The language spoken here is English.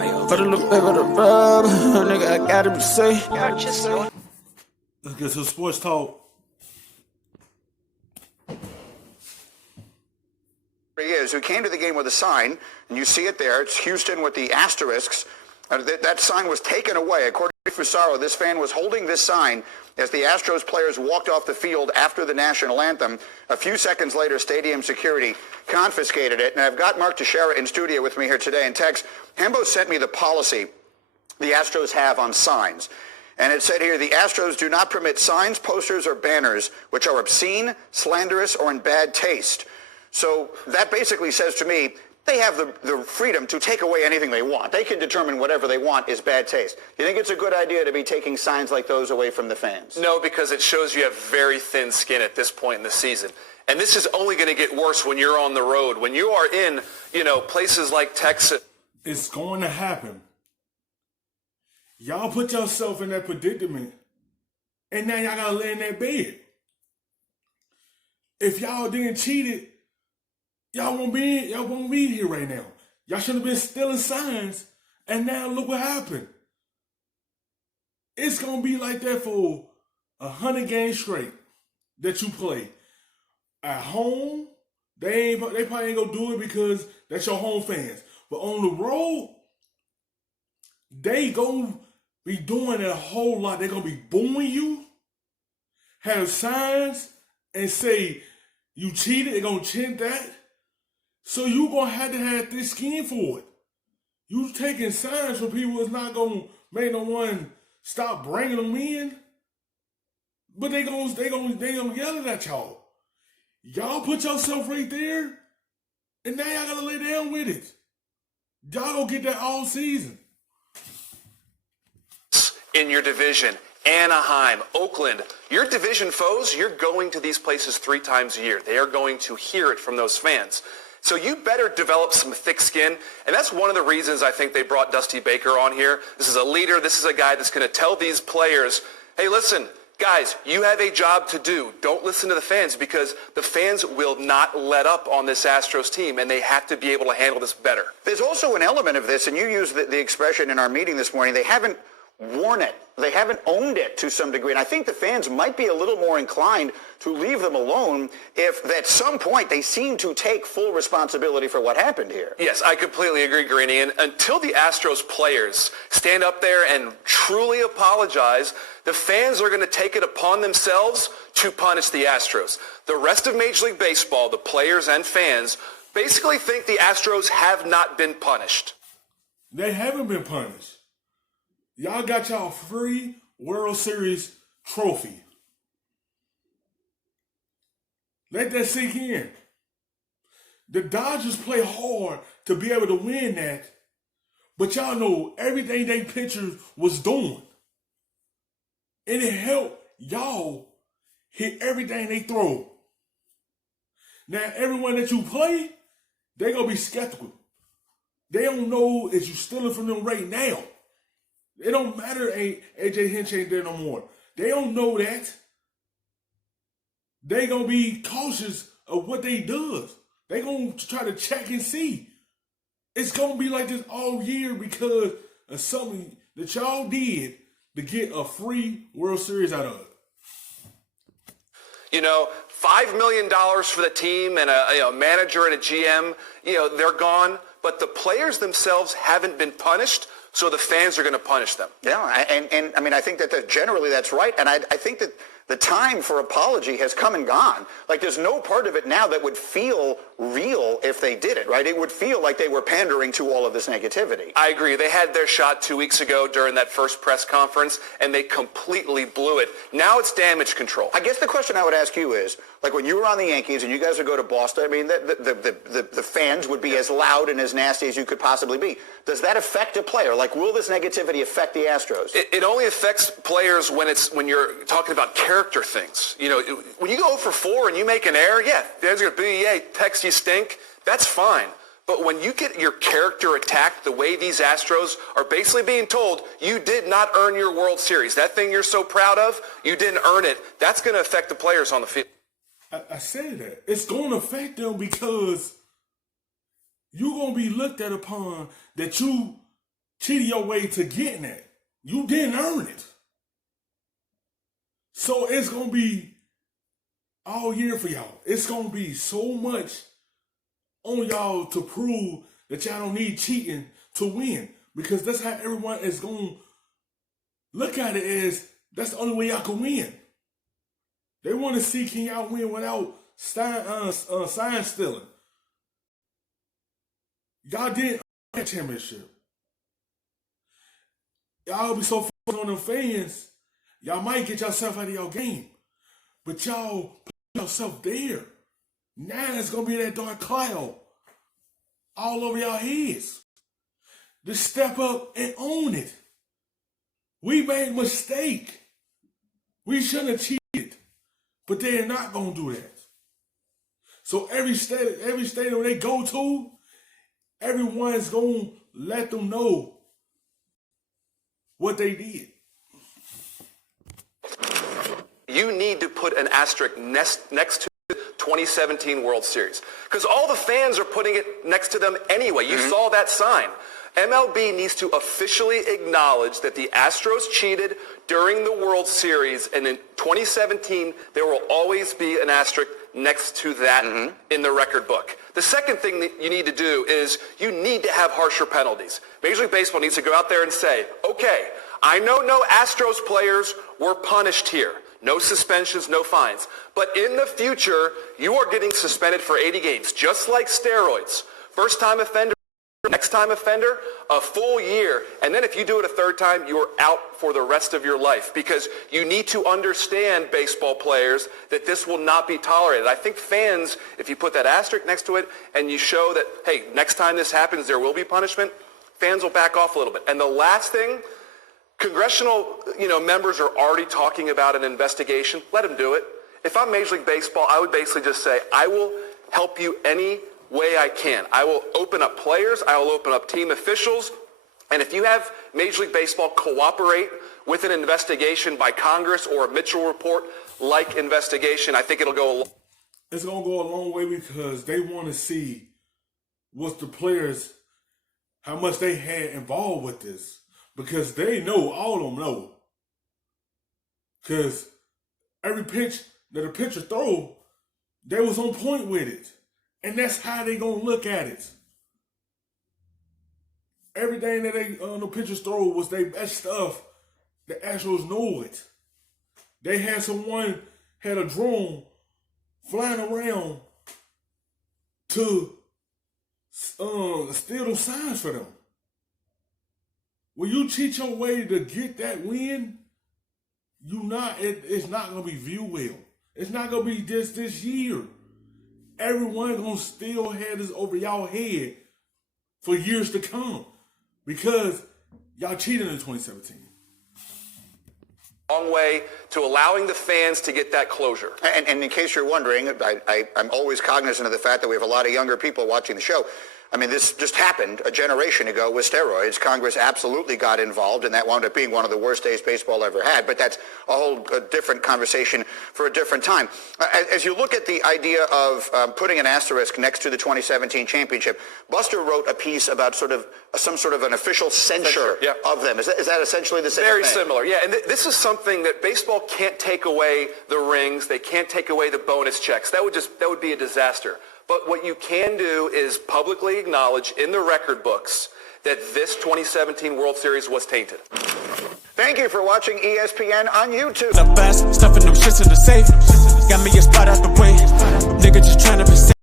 Put a little bit of the rub, nigga, I gotta be safe. Let's get some sports talk. He is, who came to the game with a sign, and you see it there. It's Houston with the asterisks. That sign was taken away. According to Fusaro, this fan was holding this sign as the Astros players walked off the field after the national anthem. A few seconds later, stadium security confiscated it. And I've got Mark Teixeira in studio with me here today. And Tex, Hembo sent me the policy the Astros have on signs. And it said here, the Astros do not permit signs, posters, or banners which are obscene, slanderous, or in bad taste. So that basically says to me, they have the freedom to take away anything they want. They can determine whatever they want is bad taste. You think it's a good idea to be taking signs like those away from the fans? No, because it shows you have very thin skin at this point in the season. And this is only going to get worse when you're on the road. When you are in, places like Texas. It's going to happen. Y'all put yourself in that predicament, and now y'all got to lay in that bed. If y'all didn't cheat it, y'all won't be here right now. Y'all should have been stealing signs, and now look what happened. It's gonna be like that for 100 games straight that you play. At home, they probably ain't gonna do it because that's your home fans. But on the road, they gonna be doing it a whole lot. They're gonna be booing you, have signs, and say you cheated. They're gonna chant that. So you gonna have to have thick skin for it. You taking signs from people is not gonna make no one stop bringing them in. But they gonna yell it at y'all. Y'all put yourself right there, and now y'all gotta lay down with it. Y'all gonna get that all season. In your division, Anaheim, Oakland, your division foes, you're going to these places 3 times a year. They are going to hear it from those fans. So you better develop some thick skin, and that's one of the reasons I think they brought Dusty Baker on here. This is a leader. This is a guy that's going to tell these players, hey, listen, guys, you have a job to do. Don't listen to the fans because the fans will not let up on this Astros team, and they have to be able to handle this better. There's also an element of this, and you used the expression in our meeting this morning, they haven't worn it. They haven't owned it to some degree. And I think the fans might be a little more inclined to leave them alone if at some point they seem to take full responsibility for what happened here. Yes, I completely agree, Greeny. And until the Astros players stand up there and truly apologize, the fans are going to take it upon themselves to punish the Astros. The rest of Major League Baseball, the players and fans, basically think the Astros have not been punished. They haven't been punished. Y'all got y'all free World Series trophy. Let that sink in. The Dodgers play hard to be able to win that, but y'all know everything they pitchers was doing. And it helped y'all hit everything they throw. Now, everyone that you play, they gonna be skeptical. They don't know if you stealing from them right now. It don't matter, AJ Hinch ain't there no more. They don't know that. They gonna be cautious of what they does. They gonna try to check and see. It's gonna be like this all year because of something that y'all did to get a free World Series out of it. $5 million for the team and a manager and a GM, they're gone. But the players themselves haven't been punished. So the fans are going to punish them. Yeah, and I mean, I think that generally that's right. And I think that the time for apology has come and gone. Like, there's no part of it now that would feel real if they did it, right? It would feel like they were pandering to all of this negativity. I agree. They had their shot 2 weeks ago during that first press conference, and they completely blew it. Now it's damage control. I guess the question I would ask you is, like, when you were on the Yankees and you guys would go to Boston, I mean, the fans would be as loud and as nasty as you could possibly be. Does that affect a player? Like, will this negativity affect the Astros? It only affects players when you're talking about character things. When you go for 4 and you make an error, yeah, there's going to be, Tex, you stink. That's fine. But when you get your character attacked the way these Astros are basically being told, you did not earn your World Series. That thing you're so proud of, you didn't earn it. That's going to affect the players on the field. I say that. It's going to affect them because you're going to be looked at upon that you cheated your way to getting it. You didn't earn it. So it's going to be all year for y'all. It's going to be so much on y'all to prove that y'all don't need cheating to win. Because that's how everyone is going to look at it as that's the only way y'all can win. They want to see, can y'all win without sign stealing? Y'all didn't earn that championship. Y'all be so focused on them fans, y'all might get yourself out of your game. But y'all put yourself there. Now it's going to be that dark cloud all over y'all heads. Just step up and own it. We made a mistake. We shouldn't have cheated. But they're not going to do that. So every stadium they go to, everyone's going to let them know what they did. You need to put an asterisk next to the 2017 World Series. Because all the fans are putting it next to them anyway. You saw that sign. MLB needs to officially acknowledge that the Astros cheated during the World Series, and in 2017, there will always be an asterisk next to that in the record book. The second thing that you need to do is you need to have harsher penalties. Major League Baseball needs to go out there and say, okay, I know no Astros players were punished here. No suspensions, no fines. But in the future, you are getting suspended for 80 games, just like steroids. First-time offender, next-time offender, a full year. And then if you do it a third time, you are out for the rest of your life because you need to understand, baseball players, that this will not be tolerated. I think fans, if you put that asterisk next to it and you show that, hey, next time this happens, there will be punishment, fans will back off a little bit. And the last thing, congressional, members are already talking about an investigation. Let them do it. If I'm Major League Baseball, I would basically just say, I will help you any way I can. I will open up players. I will open up team officials. And if you have Major League Baseball cooperate with an investigation by Congress or a Mitchell report-like investigation, I think it'll go a long way. It's going to go a long way because they want to see what the players, how much they had involved with this. Because they know, all of them know. Because every pitch that a pitcher throw, they was on point with it. And that's how they gonna look at it. Everything that the pitchers throw was their best stuff. The Astros know it. They had someone had a drone flying around to steal those signs for them. When you cheat your way to get that win, it's not gonna be viewed well. It's not gonna be just this year. Everyone gonna still have this over y'all head for years to come because y'all cheated in 2017. Long way to allowing the fans to get that closure. And in case you're wondering, I'm always cognizant of the fact that we have a lot of younger people watching the show. I mean, this just happened a generation ago with steroids. Congress absolutely got involved, and that wound up being one of the worst days baseball ever had. But that's a different conversation for a different time. As you look at the idea of putting an asterisk next to the 2017 championship, Buster wrote a piece about some sort of an official censure of them. Is that essentially the same Very thing? similar, yeah. And this is something that baseball can't take away the rings. They can't take away the bonus checks. That would be a disaster. But what you can do is publicly acknowledge in the record books that this 2017 World Series was tainted. Thank you for watching ESPN on YouTube. The best stuff in them shits in the safe.